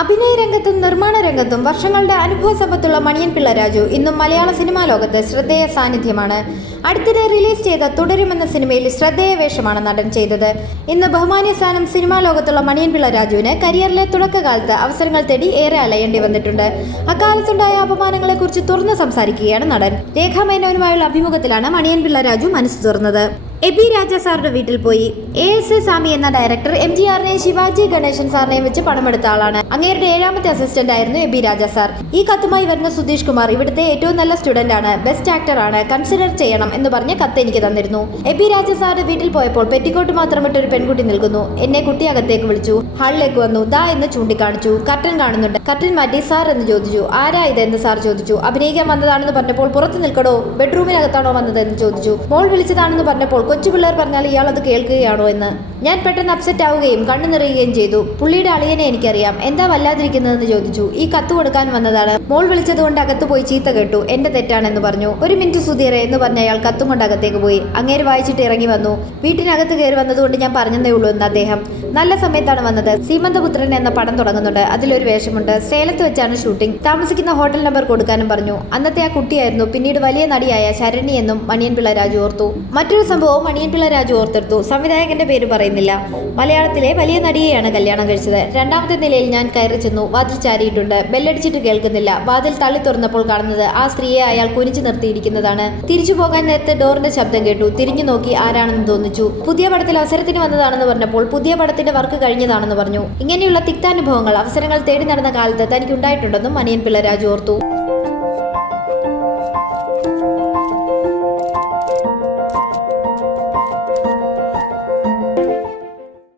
അഭിനയ രംഗത്തും നിർമ്മാണ രംഗത്തും വർഷങ്ങളുടെ അനുഭവ സമ്പത്തുള്ള മണിയൻ പിള്ള രാജു ഇന്നും മലയാള സിനിമാ ലോകത്ത് ശ്രദ്ധേയ സാന്നിധ്യമാണ്. അടുത്തിടെ റിലീസ് ചെയ്ത തുടരുമെന്ന സിനിമയിൽ ശ്രദ്ധേയ വേഷമാണ് നടൻ ചെയ്തത്. ഇന്ന് ബഹുമാന്യ സ്ഥാനം സിനിമാ ലോകത്തുള്ള മണിയൻ പിള്ള രാജുവിന് കരിയറിലെ തുടക്കകാലത്ത് അവസരങ്ങൾ തേടി ഏറെ അലയേണ്ടി വന്നിട്ടുണ്ട്. അക്കാലത്തുണ്ടായ അപമാനങ്ങളെക്കുറിച്ച് തുറന്നു സംസാരിക്കുകയാണ് നടൻ. രേഖാമേനോനുമായുള്ള അഭിമുഖത്തിലാണ് മണിയൻപിള്ള രാജു മനസ്സ് തുറന്നത്. എബി രാജ സാറുടെ വീട്ടിൽ പോയി. എ എസ് എ സ്വാമി എന്ന ഡയറക്ടർ എം ജി ആറിനെയും ശിവാജി ഗണേശൻ സാറിനെയും വെച്ച് പണമെടുത്ത ആളാണ്. അങ്ങേരുടെ ഏഴാമത്തെ അസിസ്റ്റന്റ് ആയിരുന്നു എബി രാജ സാർ. ഈ കത്തുമായി വരുന്ന സുധീഷ് കുമാർ ഇവിടുത്തെ ഏറ്റവും നല്ല സ്റ്റുഡന്റ് ആണ്. ബെസ്റ്റ് ആക്ടർ ആണ്. കൺസിഡർ ചെയ്യണം. എന്ന് പറഞ്ഞ് കത്ത് എനിക്ക് തന്നിരുന്നു. എബി രാജ സാറിന്റെ വീട്ടിൽ പോയപ്പോൾ പെറ്റിക്കോട്ട് മാത്രം ഇട്ട് ഒരു പെൺകുട്ടി നിൽക്കുന്നു. എന്നെ കുട്ടി അകത്തേക്ക് വിളിച്ചു. ഹാളിലേക്ക് വന്നു. ദാ എന്ന് ചൂണ്ടിക്കാണിച്ചു. കട്ടൻ കാണുന്നുണ്ട്. കർട്ടൻ മാറ്റി സാർ എന്ന് ചോദിച്ചു. ആരാ ഇത്? എന്ന് സാർ ചോദിച്ചു. അഭിനയിക്കാൻ വന്നതാണെന്ന് പറഞ്ഞപ്പോൾ പുറത്ത് നിൽക്കണോ ബെഡ്റൂമിനകത്താണോ വന്നത് എന്ന് ചോദിച്ചു. മോൾ വിളിച്ചതാണെന്ന് പറഞ്ഞപ്പോൾ കൊച്ചു പിള്ളേർ പറഞ്ഞാൽ ഇയാൾ അത് കേൾക്കുകയാണോ എന്ന്. ഞാൻ പെട്ടെന്ന് അപ്സെറ്റ് ആവുകയും കണ്ണു നിറയുകയും ചെയ്തു. പുള്ളിയുടെ അളിയനെ എനിക്കറിയാം. എന്താ വല്ലാതിരിക്കുന്നതെന്ന് ചോദിച്ചു. ഈ കത്ത് കൊടുക്കാൻ വന്നതാണ്. മോൾ വിളിച്ചതുകൊണ്ട് അകത്ത് പോയി ചീത്ത കേട്ടു. എന്റെ തെറ്റാണെന്ന് പറഞ്ഞു. ഒരു മിനിറ്റ് സുധീറെ എന്ന് പറഞ്ഞ അയാൾ കത്തും കൊണ്ട് അകത്തേക്ക് പോയി. അങ്ങേര് വായിച്ചിട്ട് ഇറങ്ങി വന്നു. വീട്ടിനകത്ത് കയറി വന്നതുകൊണ്ട് ഞാൻ പറഞ്ഞതേ ഉള്ളൂ എന്ന് അദ്ദേഹം. നല്ല സമയത്താണ് വന്നത്. സീമന്തപുത്രൻ എന്ന പടം തുടങ്ങുന്നുണ്ട്. അതിലൊരു വേഷമുണ്ട്. സേലത്ത് വെച്ചാണ് ഷൂട്ടിംഗ് താമസിക്കുന്ന ഹോട്ടൽ നമ്പർ കൊടുക്കാനും പറഞ്ഞു. അന്നത്തെ ആ കുട്ടിയായിരുന്നു. പിന്നീട് വലിയ നടിയായ ശരണി എന്നും മണിയൻപിള്ള രാജു ഓർത്തു. മറ്റൊരു സംഭവം മണിയൻപിള്ള രാജു ഓർത്തെടുത്തു. സംവിധായകന്റെ പേര് പറയുന്നില്ല. മലയാളത്തിലെ വലിയ നടിയെയാണ് കല്യാണം കഴിച്ചത്. രണ്ടാമത്തെ നിലയിൽ ഞാൻ കയറി ചെന്നു വാതിൽ ചാരിയിട്ടുണ്ട്. ബെല്ലടിച്ചിട്ട് കേൾക്കുന്നില്ല. വാതിൽ തള്ളി തുറന്നപ്പോൾ കാണുന്നത് ആ സ്ത്രീയെ അയാൾ കുനിച്ചു നിർത്തിയിരിക്കുന്നതാണ്. തിരിച്ചു പോകാൻ നേരത്തെ ഡോറിന്റെ ശബ്ദം കേട്ടു. തിരിഞ്ഞു നോക്കി ആരാണെന്ന് തോന്നിച്ചു. പുതിയ പടത്തിൽ അവസരത്തിന് വന്നതാണെന്ന് പറഞ്ഞപ്പോൾ പുതിയ പടത്തിന്റെ വർക്ക് കഴിഞ്ഞതാണെന്ന് പറഞ്ഞു. ഇങ്ങനെയുള്ള തിക്താനുഭവങ്ങൾ അവസരങ്ങൾ തേടി നടന്ന കാലത്ത് തനിക്ക് ഉണ്ടായിട്ടുണ്ടെന്നും മണിയൻ പിള്ള രാജു ഓർത്തു.